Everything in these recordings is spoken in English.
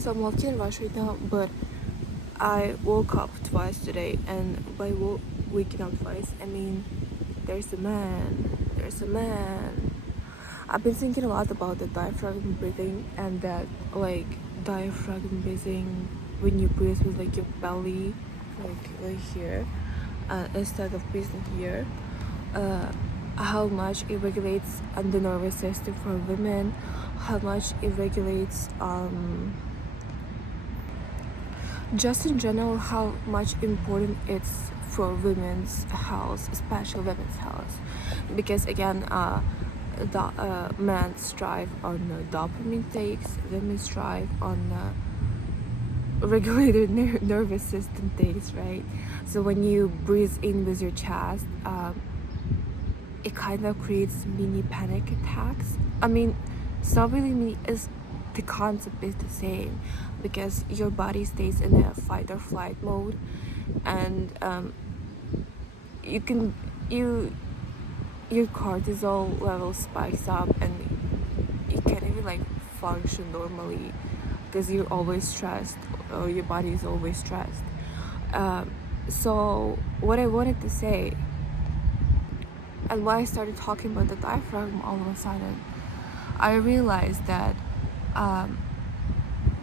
So I'm walking in rush right now, but I woke up twice today, and by waking up twice, I mean there's a man. There's a man. I've been thinking a lot about the diaphragm breathing, and that like diaphragm breathing when you breathe with like your belly, like right here, instead of breathing here. How much it regulates the nervous system for women, how much it regulates just in general how much important it's for women's health, especially women's health, because again men strive on dopamine takes, women strive on regulated nervous system takes, right? So when you breathe in with your chest, it kind of creates mini panic attacks. I mean, it's not really mini, it's the concept is the same, because your body stays in a fight or flight mode, and your cortisol level spikes up, and you can't even like function normally because you're always stressed, or your body is always stressed. So what I wanted to say, and why I started talking about the diaphragm all of a sudden, I realized that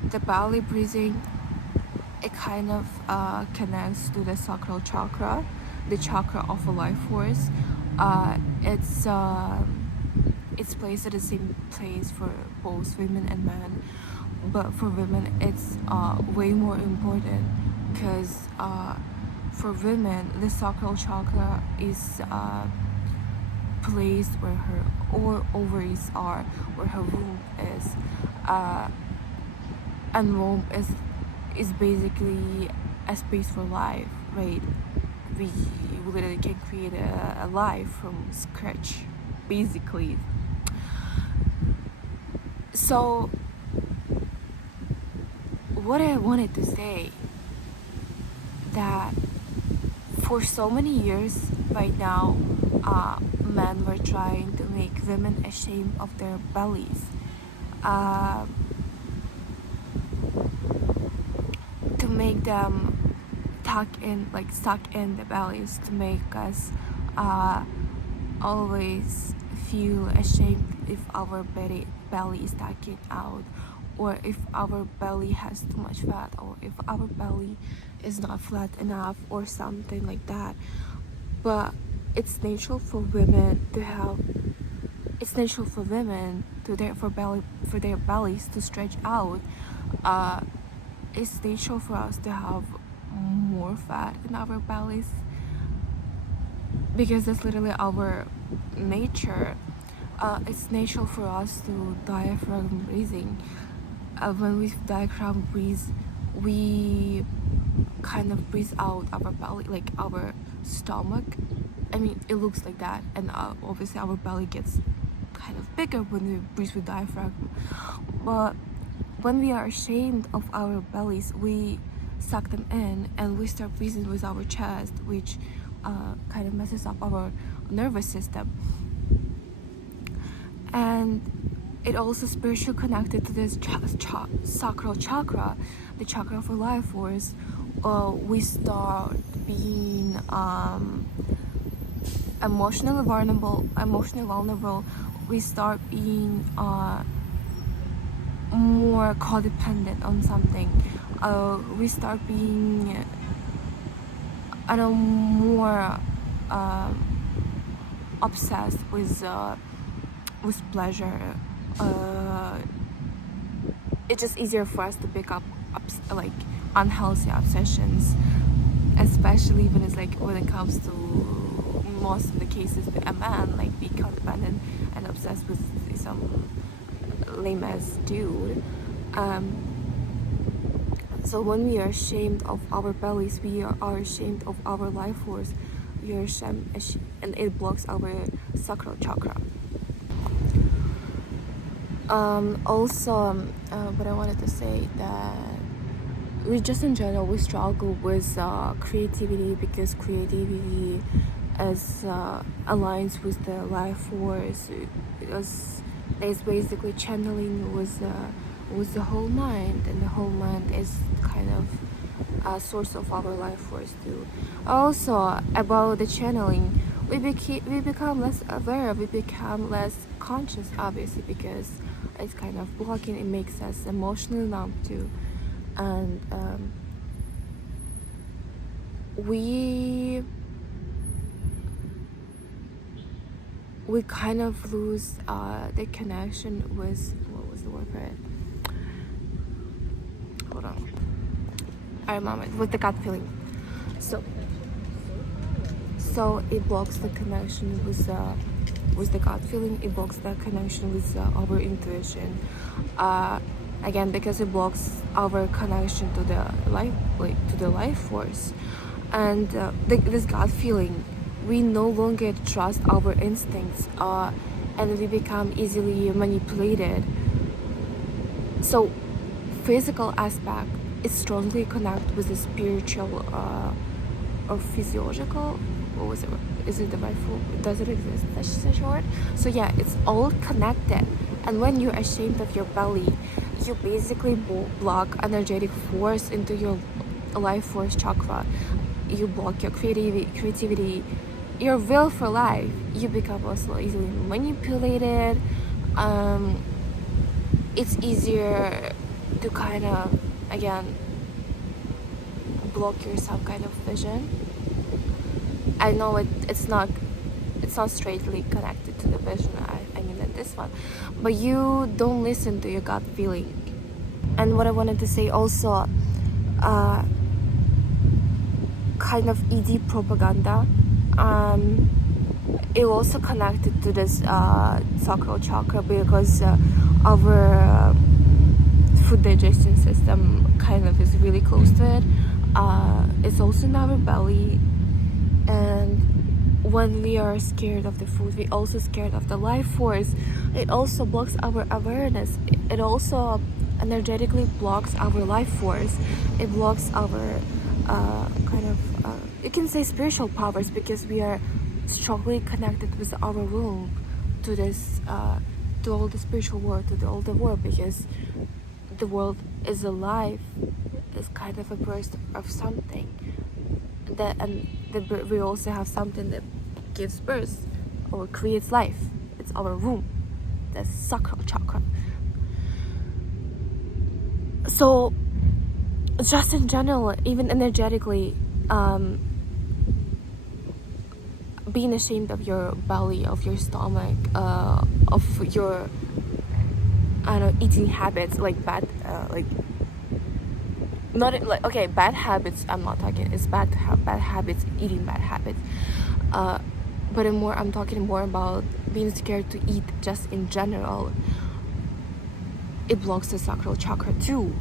the belly breathing, it kind of connects to the sacral chakra, the chakra of a life force. It's placed at the same place for both women and men, but for women it's way more important, because for women the sacral chakra is place where her ovaries are, where her womb is, and womb is basically a space for life, right? We literally can create a life from scratch, basically. So what I wanted to say, that for so many years right now, men were trying to make women ashamed of their bellies, to make them stuck in the bellies, to make us always feel ashamed if our belly is sticking out, or if our belly has too much fat, or if our belly is not flat enough, or something like that. But it's natural for women to have, it's natural for women to for their bellies to stretch out. It's natural for us to have more fat in our bellies, because that's literally our nature. It's natural for us to diaphragm breathing. When we diaphragm breathe, we kind of breathe out our belly, like our stomach. I mean, it looks like that, and obviously our belly gets kind of bigger when we breathe with diaphragm. But when we are ashamed of our bellies, we suck them in, and we start breathing with our chest, which kind of messes up our nervous system. And it also spiritually connected to this sacral chakra, the chakra for life force. We start being emotionally vulnerable. We start being more codependent on something. We start being, I don't know, more obsessed with pleasure. It's just easier for us to pick up like unhealthy obsessions, especially when it's like when it comes to most of the cases with a man, like be codependent and obsessed with some lame ass dude. So when we are ashamed of our bellies, we are ashamed of our life force. We are ashamed, and it blocks our sacral chakra. Also, but I wanted to say that we just in general we struggle with creativity, because creativity as aligns with the life force, because there's basically channeling with with the whole mind, and the whole mind is kind of a source of our life force too. Also, about the channeling, we become less aware, we become less conscious, obviously, because it's kind of blocking. It makes us emotionally numb too, and we kind of lose the connection with, what was the word for it? Hold on, I remember it, with the gut feeling. So it blocks the connection with the gut feeling. It blocks the connection with our intuition. Again, because it blocks our connection to the life force, and this gut feeling, we no longer trust our instincts, and we become easily manipulated. So physical aspect is strongly connected with the spiritual or physiological. What was it? Is it the right form? Does it exist? That's such a word. So yeah, it's all connected. And when you're ashamed of your belly, you basically block energetic force into your life force chakra. You block your creativity, your will for life. You become also easily manipulated. It's easier to kind of, again, block your some kind of vision. I know it's not straightly connected to the vision, I mean at this one, but you don't listen to your gut feeling. And what I wanted to say also, kind of ED propaganda, it also connected to this sacral chakra, because our food digestion system kind of is really close to it. It's also in our belly, and when we are scared of the food, we also scared of the life force. It also blocks our awareness. It also energetically blocks our life force. It blocks our you can say spiritual powers, because we are strongly connected with our womb to this to all the spiritual world, to all the world, because the world is alive, is kind of a burst of something that, and we also have something that gives birth or creates life. It's our womb, the sacral chakra. So just in general, even energetically, being ashamed of your belly, of your stomach, of your, I don't know, eating habits, like bad, not like, okay, bad habits, I'm not talking, it's bad habits, eating bad habits, but I'm talking more about being scared to eat just in general. It blocks the sacral chakra too.